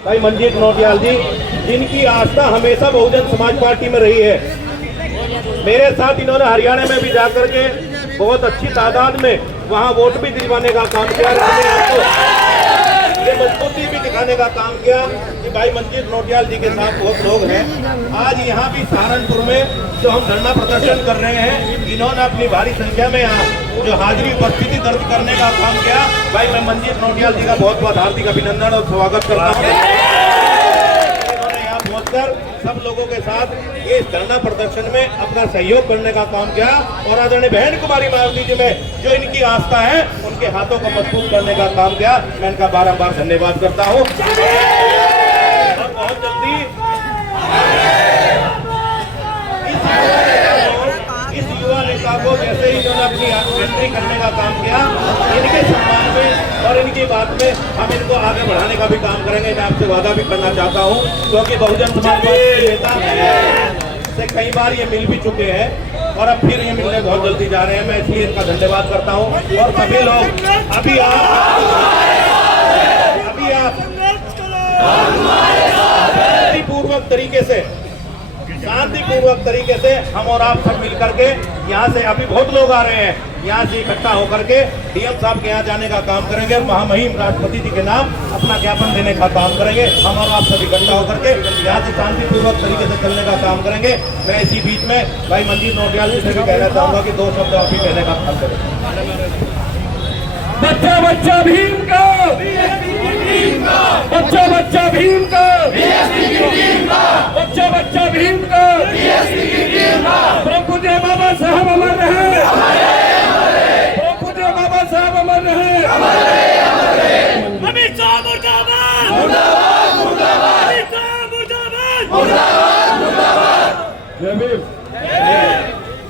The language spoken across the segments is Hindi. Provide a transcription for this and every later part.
भाई मंजीत नौटियाल जी, जिनकी आस्था हमेशा बहुजन समाज पार्टी में रही है। मेरे साथ इन्होंने हरियाणा में भी जाकर के बहुत अच्छी तादाद में वहां वोट भी दिलवाने का काम किया, ये मजबूती भी दिखाने का काम किया कि भाई मंजीत नौटियाल जी के साथ बहुत लोग हैं। आज यहाँ भी सहारनपुर में जो हम धरना प्रदर्शन कर रहे हैं, इन्होंने अपनी भारी संख्या में यहाँ जो हाजिरी उपस्थिति दर्ज करने का काम किया। भाई मैं मंजीत नौटियाल जी का बहुत बहुत हार्दिक अभिनंदन और स्वागत करता हूँ। इन्होंने यहाँ पहुँचकर सब लोगों के साथ ये धरना प्रदर्शन में अपना सहयोग करने का काम किया और आदरणीय बहन कुमारी मायावती जी में जो इनकी आस्था है उनके हाथों को मजबूत करने का काम किया। मैं इनका बारंबार धन्यवाद करता हूँ। और बहुत जल्दी इस युवा नेता को जैसे ही इन्होंने अपनी एंट्री करने का काम किया, इनके सम्मान में और इनकी बात में हम इनको आगे बढ़ाने का भी काम करेंगे। मैं आपसे वादा भी करना चाहता हूँ, क्योंकि बहुजन समाज पार्टी के नेता से कई बार ये मिल भी चुके हैं और अब फिर ये मिलने बहुत जल्दी जा रहे हैं। मैं इसलिए इनका धन्यवाद करता हूँ। और सभी लोग अभी शांतिपूर्वक तरीके से हम और आप सब मिल करके यहाँ से, अभी बहुत लोग आ रहे हैं, यहाँ से इकट्ठा होकर के डीएम साहब के यहाँ जाने का काम करेंगे। महामहिम राष्ट्रपति जी के नाम अपना ज्ञापन देने का काम करेंगे। हम और आप सब इकट्ठा होकर के यहाँ से शांतिपूर्वक तरीके से चलने का काम करेंगे। मैं इसी बीच में भाई मंजीत नौटियाल जी से भी कहना चाहूँगा कि 2 शब्द आप भी कहने का काम करें। बच्चा बच्चा भीम का, बच्चा बच्चा भीम का, बच्चा बच्चा भीम का, परम पूज्य बाबा साहब अमर रहे, परम पूज्य बाबा साहब अमर रहे। अमित शाह मुर्दाबाद, अमित शाह मुर्दाबाद। जय भीम।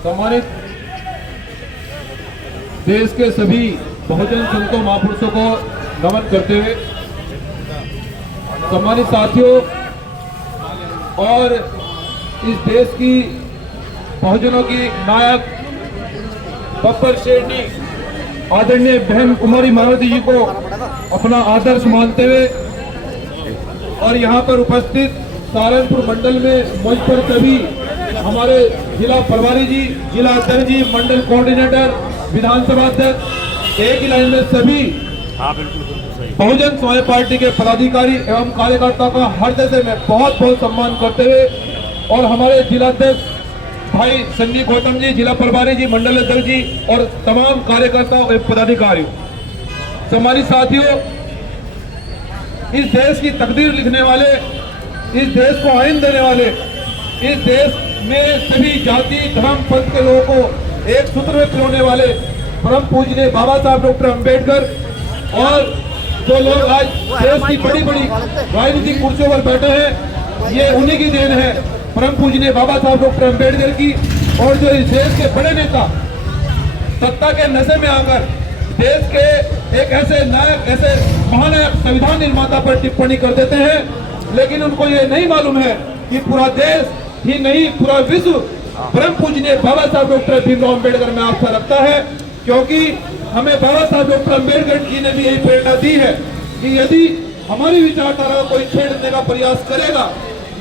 सम्मानित देश के सभी बहुजन संतों महापुरुषों को नमन करते हुए, सम्मानित साथियों और इस देश की बहुजनों की नायक बब्बर शेरनी आदरणीय बहन कुमारी मायावती जी को अपना आदर्श मानते हुए और यहाँ पर उपस्थित सहारनपुर मंडल में मुझ पर सभी हमारे जिला प्रभारी जी, जिला अध्यक्ष जी, मंडल कोऑर्डिनेटर, विधानसभा अध्यक्ष, एक ही लाइन में सभी बहुजन समाज पार्टी के पदाधिकारी एवं कार्यकर्ताओं का हृदय से मैं बहुत बहुत सम्मान करते हुए और हमारे जिलाध्यक्ष भाई संजीव गौतम जी, जिला प्रभारी जी, मंडल अध्यक्ष जी और तमाम कार्यकर्ताओं एवं पदाधिकारियों, हमारे साथियों, इस देश की तकदीर लिखने वाले, इस देश को आइन देने वाले, इस देश में सभी जाति धर्म पंथ के लोगों को एक सूत्र में पिरोने वाले परम पूजनीय बाबा साहब डॉक्टर अंबेडकर और जो लोग आज देश की बड़ी बड़ी राजनीतिक कुर्सियों पर बैठे हैं, ये उन्हीं की देन है, परम पूजनीय बाबा साहब डॉक्टर अंबेडकर की। और जो इस देश के बड़े नेता सत्ता के नशे में आकर देश के एक ऐसे नायक, ऐसे महानायक, संविधान निर्माता पर टिप्पणी कर देते हैं, लेकिन उनको ये नहीं मालूम है कि पूरा देश ही नहीं, पूरा विश्व परम पूजनीय बाबा साहब डॉक्टर भीमराव अम्बेडकर में आस्था रखता है। क्योंकि हमें बाबा साहब डॉक्टर अम्बेडकर जी ने भी यही प्रेरणा दी है कि यदि हमारी विचारधारा को कोई छेड़ने का प्रयास करेगा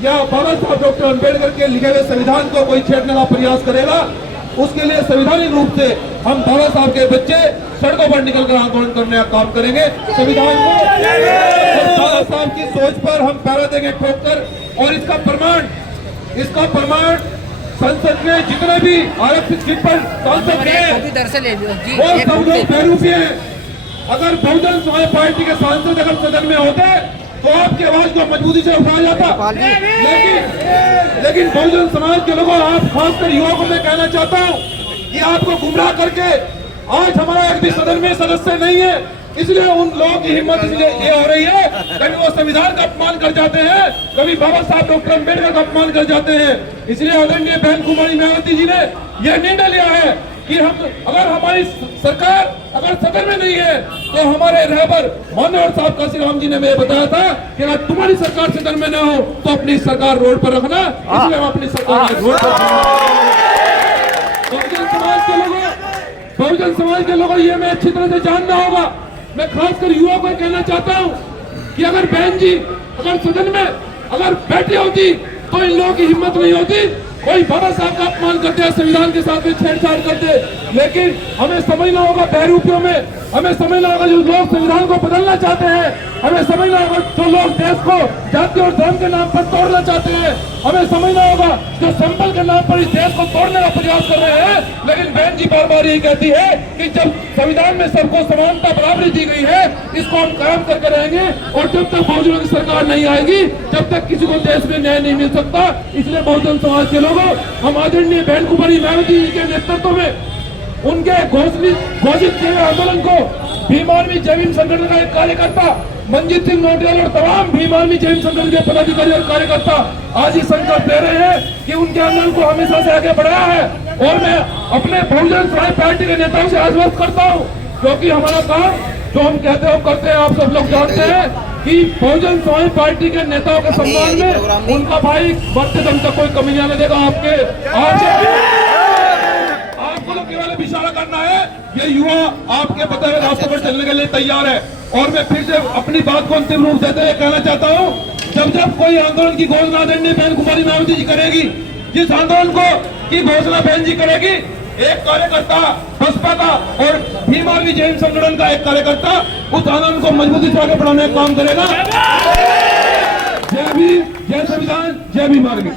या बाबा साहब डॉक्टर अम्बेडकर के लिखे हुए संविधान को कोई छेड़ने का प्रयास करेगा, उसके लिए संवैधानिक रूप से हम बाबा साहब के बच्चे सड़कों पर निकलकर आंदोलन करने का काम करेंगे। संविधान को बाबा साहब की सोच पर हम पैरा देंगे ठोक कर। और इसका प्रमाण संसद में जितने भी आरक्षित सीट पर सांसद हैं वो सब लोग बेरूपी हैं। अगर बहुजन समाज पार्टी के सांसद अगर सदन में होते तो आपकी आवाज को मजबूती से उठाया जाता, लेकिन बहुजन समाज के लोगों, आप खासकर युवाओं को मैं कहना चाहता हूँ कि आपको गुमराह करके आज हमारा एक भी सदन में सदस्य नहीं है, इसलिए उन लोगों की हिम्मत इसलिए ये हो रही है, कभी वो संविधान का अपमान कर जाते हैं, कभी बाबा साहब डॉक्टर अम्बेडकर का अपमान कर जाते हैं। इसलिए आदरणीय बहन कुमारी मायावती जी ने यह निर्णय लिया है कि हम, अगर हमारी सरकार अगर सदन में नहीं है तो हमारे रहबर मानव साहब काशीराम जी ने मुझे बताया था कि अगर तुम्हारी सरकार सदन में न हो तो अपनी सरकार रोड पर रखना। इसलिए हम अपनी सरकार रोड पर, बहुजन समाज के लोगों ये मैं अच्छी तरह से जानना होगा। मैं खासकर युवाओं को कहना चाहता हूँ कि अगर बहन जी अगर सदन में अगर बैठी होती तो इन लोगों की हिम्मत नहीं होती, कोई बाबा साहब का अपमान करते हैं, संविधान के साथ में छेड़छाड़ करते। लेकिन हमें समझना होगा बहरूपियों में, हमें समझना होगा जो लोग संविधान को बदलना चाहते हैं, हमें समझना होगा जो लोग देश को जाति और धर्म के नाम पर तोड़ना चाहते हैं, हमें समझना होगा जो संबल के नाम पर इस देश को तोड़ने का प्रयास कर रहे हैं। लेकिन बहन जी बार बार यही कहती है कि जब संविधान में सबको समानता बराबरी दी गई है, इसको हम कायम करके रहेंगे, और जब तक बहुजनों की सरकार नहीं आएगी तब तक किसी को देश में न्याय नहीं मिल सकता। इसलिए बहुजन समाज के लोगों, हम आदरणीय बहन कुमारी मायावती जी के नेतृत्व में उनके घोषित किए गए आंदोलन को भीम आर्मी जय भीम संगठन का एक कार्यकर्ता मंजीत सिंह नोटियाल और तमाम भीम आर्मी जय भीम संगठन के पदाधिकारी और कार्यकर्ता आज ही संकल्प ले रहे हैं कि उनके आंदोलन को हमेशा से आगे बढ़ाया है। और मैं अपने बहुजन समाज पार्टी के नेताओं से आश्वस्त करता हूं, क्योंकि हमारा काम जो हम कहते हैं करते हैं, आप सब लोग जानते हैं कि बहुजन समाज पार्टी के नेताओं के सम्मान में उनका भाई बढ़ते दम तक कोई कमी नहीं आने देगा। आपको तो केवल इशारा करना है, ये युवा आपके बताए हुए रास्ते पर चलने के लिए तैयार है। और मैं फिर से अपनी बात को अंतिम रूप देते हुए कहना चाहता हूँ, जब जब कोई आंदोलन की घोषणा आदरणीय बहन कुमारी मायावती जी करेगी, जिस आंदोलन को की घोषणा बहन जी करेगी, एक कार्यकर्ता बसपा का और भीम आर्मी जय भीम संगठन का एक कार्यकर्ता उस आंदोलन को मजबूती से आगे बढ़ाने का काम करेगा। जय भीम, जय संविधान, जय भीम आर्मी।